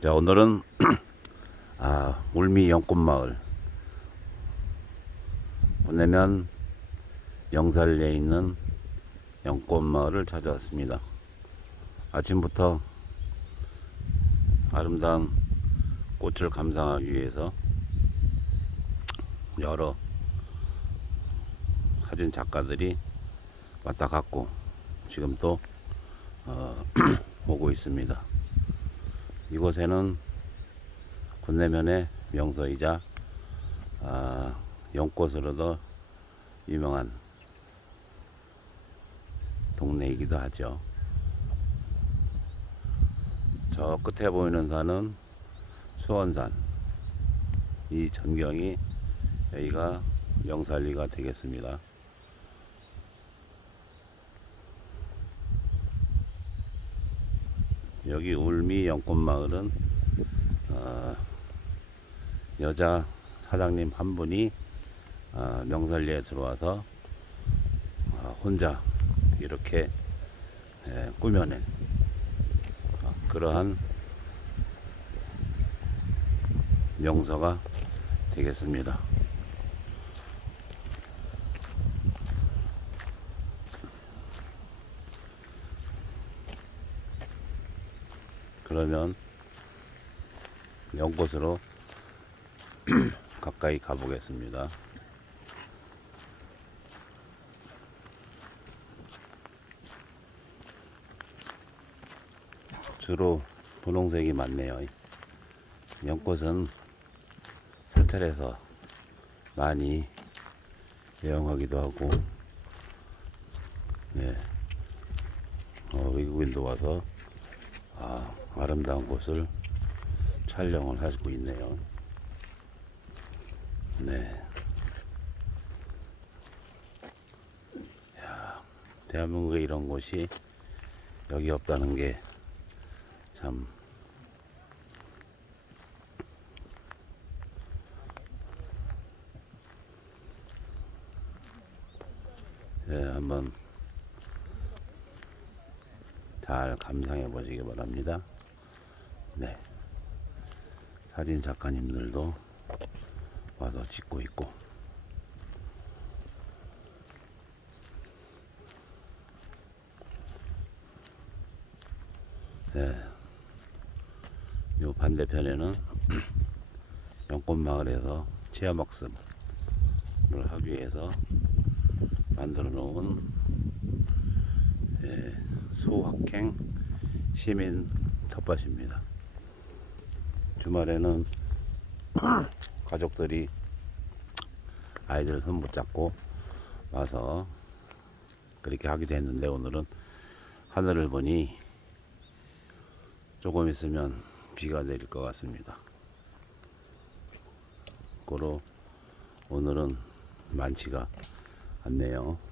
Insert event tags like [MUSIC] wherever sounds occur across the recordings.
자 오늘은 [CLEARS THROAT] 아 울미 영꽃마을 보내면 영살리에 있는 영꽃마을을 찾아왔습니다. 아침부터 아름다운 꽃을 감상하기 위해서 여러 사진 작가들이 왔다 갔고 지금 또 어, [CLEARS THROAT] 오고 있습니다. 이곳에는 군내면의 명소이자 아, 연꽃으로도 유명한 동네이기도 하죠. 저 끝에 보이는 산은 수원산. 이 전경이 여기가 명살리가 되겠습니다. 여기 울미 연꽃마을은 어, 여자 사장님 한 분이 어, 명살리에 들어와서 어, 혼자 이렇게 예, 꾸며낸 어, 그러한 명소가 되겠습니다. 그러면 연꽃으로 [CLEARS THROAT] 가까이 가보겠습니다. 주로 분홍색이 많네요. 연꽃은 사찰에서 많이 애용하기도 하고, 네. 어, 외국인도 와서 아, 아름다운 곳을 촬영을 하고 있네요. 네. 야, 대한민국에 이런 곳이 여기 없다는 게참 네, 한번 잘 감상해 보시기 바랍니다. 네. 사진 작가님들도 와서 찍고 있고. 네. 요 반대편에는 [CLEARS THROAT] 연꽃마을에서 체험학습을 하기 위해서 만들어 놓은 예, 소확행 시민 텃밭입니다. 주말에는 [CLEARS THROAT] 가족들이 아이들 손 붙잡고 와서 그렇게 하기도 했는데 오늘은 하늘을 보니 조금 있으면 비가 내릴 것 같습니다. 고로 오늘은 많지가 않네요.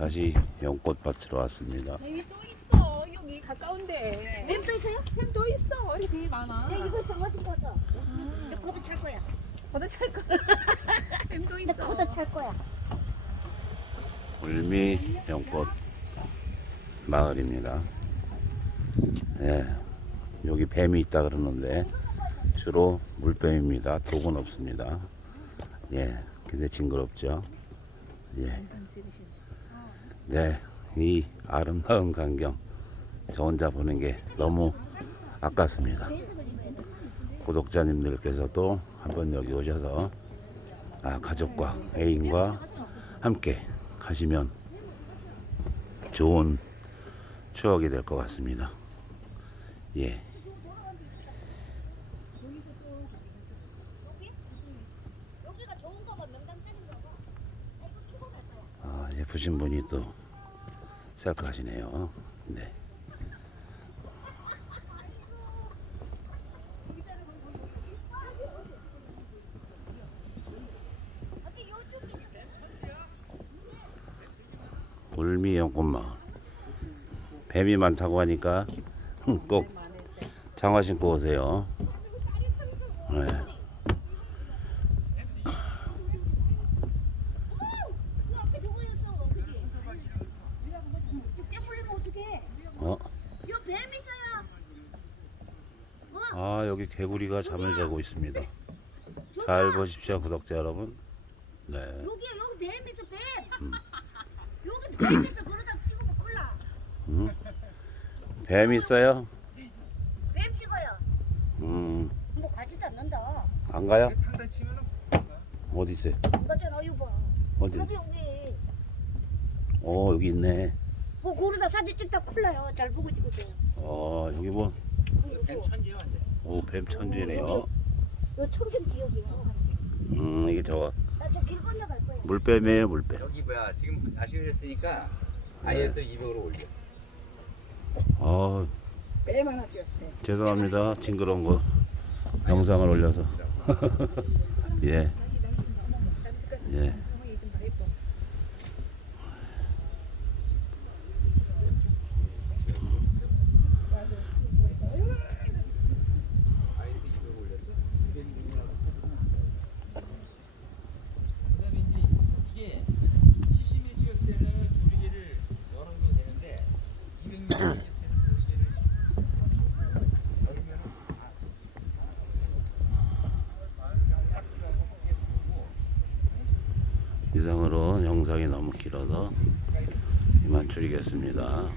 다시 연꽃밭으로 왔습니다. 여기 또 있어. 여기 가까운데. 뱀도 있어요? 또 있어. 여기 되게 많아. 야, 이거 정말 거서. 내 코도 찰 거야. 거다 찰 거. 뱀도 내 있어. 코도 찰 거야. 울미 연꽃 마을입니다. 예, 여기 뱀이 있다 그러는데 주로 물뱀입니다. 독은 없습니다. 예, 근데 징그럽죠. 예, 네, 이 아름다운 광경 저 혼자 보는 게 너무 아깝습니다. 구독자님들께서도 한번 여기 오셔서 아, 가족과 애인과 함께 하시면 좋은 추억이 될 것 같습니다. 예. 여기가 좋은 거만 명당 때리는 거 봐. 아, 이거 피곤할 거야. 아, 예쁘신 분이 또 셀카 하시네요. 네. 울미 연꽃마을. 뱀이 많다고 하니까 [LAUGHS] 꼭 장화 신고 오세요. 여기 개구리가 잠을 자고 있습니다. 잘 보십시오, 구독자 여러분. 네. 여기 [LAUGHS] 여기 뱀 있어 뱀. 음. 여기 뱀 있어 그러다 찍으면 큰일 나. 음. 뱀 있어요? 뱀 찍어요. 음, 뭐 가지도 않는다. 안 가요? 치면은 어디 있어요? 안 가잖아 이거 봐. 어디? 여기 여기. 어, 여기 있네. 뭐 그러다 사진 찍다 큰일 나요. 잘 보고 찍으세요. 어, 여기 뭐, 이거 천지야 완전. 오, 뱀 천지네요. 요 청경 지역이야. 음, 이게 저거, 나저 길 건너 갈 거야. 물뱀이에요, 물뱀. 여기 뭐야 지금 날씨가 됐으니까 ISO 200으로 올려. 어, 뱀 하나 찍었어. 뱀. 죄송합니다. 징그러운 거 영상을 올려서. [LAUGHS] 예, 예. ISO 200 올렸어. 200이라고. 그다음에 이제 이게 70mm 찍을 때는 조리개를 여러 개 되는데 200mm 찍을 때는 조리개를 열면은 이상으로 영상이 너무 길어서 이만 줄이겠습니다. 다